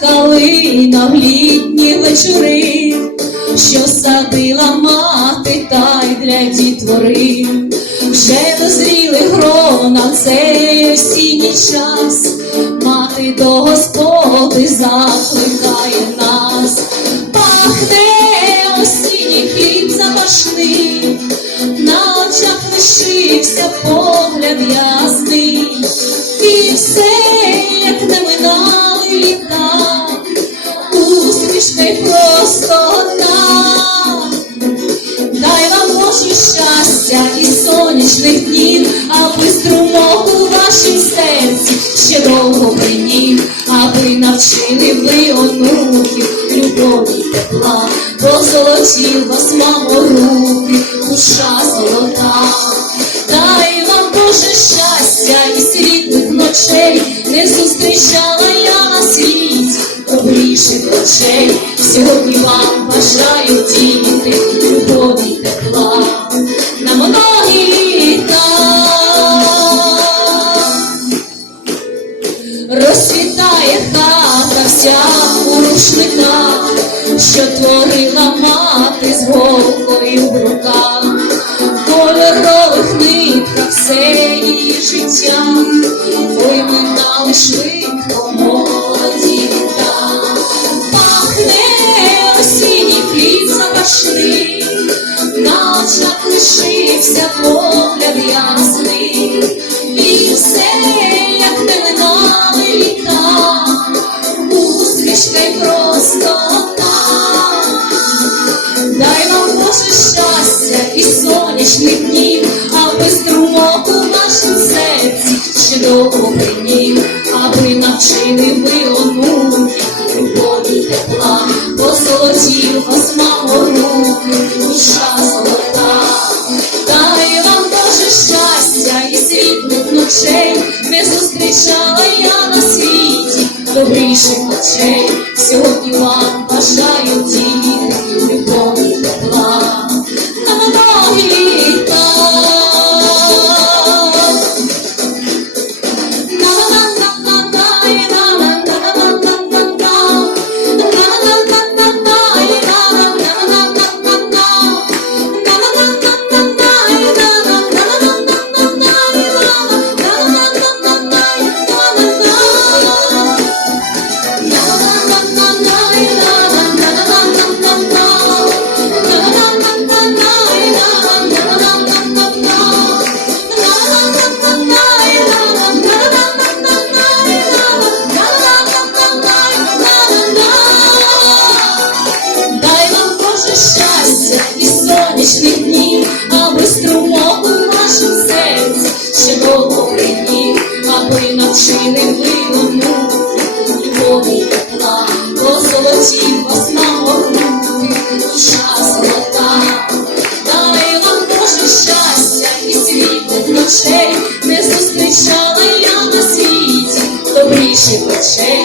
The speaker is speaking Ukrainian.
калина в літні вечори, що садила мати та й для дітвори, вже дозріли грона в цей осінній час, мати до господи закликає нас, пахне осінній хліб запашний, на очах лишився погляд ясний, сонячних днів, аби струмок у вашім серці ще довго бринів, аби навчили ви онуків любові тепла, позолотів вас, мамо, руки, душа золота. Дай вам Боже щастя і світлих ночей, не зустрічала я на світі добріших очей. Сьогодні вам бажаю діти, любові тепла Розцвітає хата вся у рушниках, що творила мати сонячних днів, аби струмок у вашому серці ще довго прийнів, аби навчили ви онуків любові тепла, позолотів вас мамо руки, душа золота. Дай вам Боже щастя і світлих ночей, не зустрічала я на світі добріших очей. Сьогодні вам бажаю діти, ви онуки любові тепла, позолотів вас мамо руки, душа золота. Дай вам Боже щастя і світлих ночей, не зустрічала я на світі добріших очей.